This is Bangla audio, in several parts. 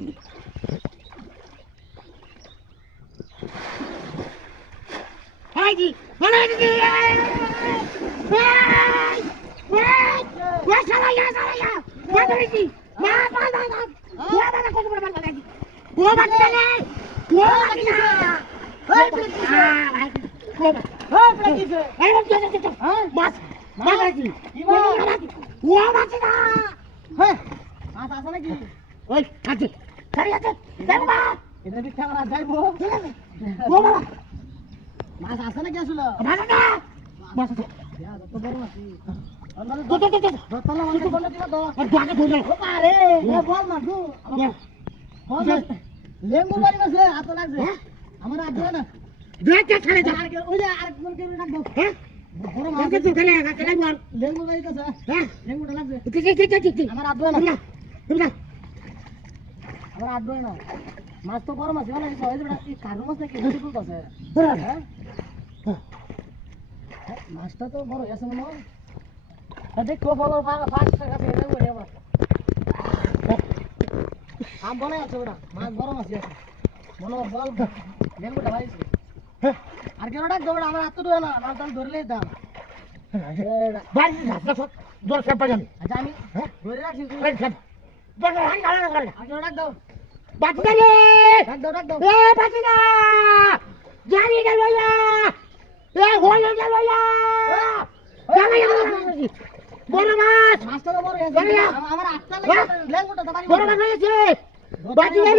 এই জি বলে দিদি ওই শালা মা ধরেছি মা ও দাদা কত বড় মাল লাগাই ও বাকি না ও বাকি না ওই প্লেটিছে এই বাকি আছে মাছ মাছ আছে কি বল ও বাকি না হ্যাঁ মাছ আছে নাকি ওই আছে সারি আছে দেখবা এটা বিখ্যা করা যাইবো ও বাবা মাছ আছে নাকি আসলে মাছ আছে মাছ আছে তো বড় মাছ দতলা মানে বল দিবা দাও আর আগে ধরে ও আরে এ বল না গো বল লেম্বু বাড়ি বসে হাত লাগছে আমার হাত ধরে না দেখে খেলে যা ওই যে আরেকজন কে রাখ দাও হ্যাঁ বড় মাছ তো খেলে খেলে মার লেম্বু বাড়ি তো হ্যাঁ লেম্বুটা লাগছে ঠিক আমার হাত ধরে না তুমি আমার হাত ধরে না মাছ তো বড় মাছ না এই যে এই কারু মাছ নাকি বেশি ফুলতাছে হ্যাঁ মাছটা তো বড় আছে মনে হয় দেখো বলো ফাস্ট টাকা পেয়ে যাবো এবার আম বনে আছে ওটা মাছ বড় মাছ আছে মনে বল লেম্বুটা ভাইছে আর কেন ডাক দৌড়া আমার হাত তো ধরে না মাছ আমি ধরলেই দাম বাড়ি না সব জোর সব পাজামি আচ্ছা আমি ধরে রাখছি তুই সব বল হাই গালা না আর কেন ডাক দাও বাতি দে ডাক দাও এ বাতি না জানি গেল লইয়া এ হইল গেল লইয়া বড় মাছ মাছটা তো বড় আছে আমার আটটা লাগে লেঙ্গুটা তো বড় মাছ হয়েছে বাজি রে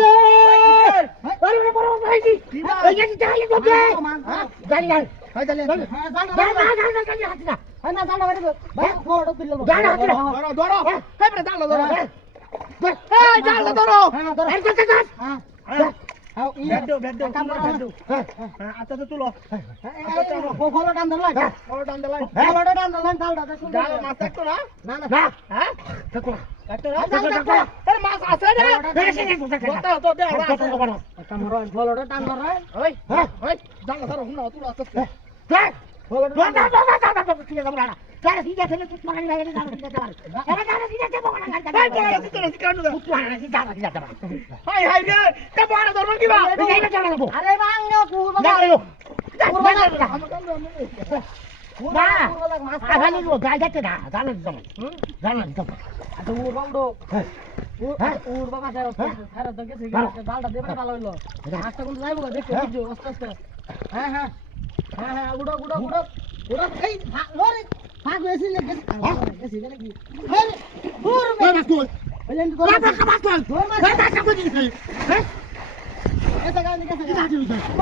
বড় বড় মাছ হয়েছে এই যে চাইলে তো গাড়ি গাড়ি হয় তাহলে হ্যাঁ গাড়ি হাত না হয় না জানা বাড়ি ভাই বড় দিল গাড়ি হাত ধরো ধরো এই বড় জাল ধরো এই জাল ধরো এই কাকা হ্যাঁ বেড কাম করো আচ্ছা তো তুলো ফলো টান ধরলাই ফলো টান ধরলাই ফলো টান ধরলাই জালটা জাল মাছ একটু না না না হ্যাঁ দেখো একটু না আরে মাছ আছে রে কথা তো দে কাম করো ফলোটা টান ধর ওই ওই জাল ধরো হুনা তুলো আস্তে আস্তে ফলো টান ধর ঠিক আছে বড়া তারে সিধা ছেলে তুই মারা লাগে না সিধা যাবার আরে তারে সিধা যাবো না ভাই বড়া সিধা সিধা কাটু তুই মারা সিধা সিধা যাবা হাই হাই রে তে বড়া ধরব কিবা এই না যাবো আরে বাংলো কুরবা কুরবা না মাছ আগানি লো গাল যাচ্ছে না জানো তুমি জানো তুমি আচ্ছা ও রংডো হ্যাঁ ওর বাবা ছাড়া তো গেছে ডালটা দেবে ভালো হইলো মাছটা কোন যাইবো দেখো ভিডিও আস্তে আস্তে হ্যাঁ হ্যাঁ হ্যাঁ হ্যাঁ উড়ো উড়ো উড়ো উড়ো এই ওরে ভাগ হয়েছে না গেছে নাকি হ্যাঁ ওর মাছ কই ওই যে তো মাছ কই মাছ কই হ্যাঁ এটা গানি গেছে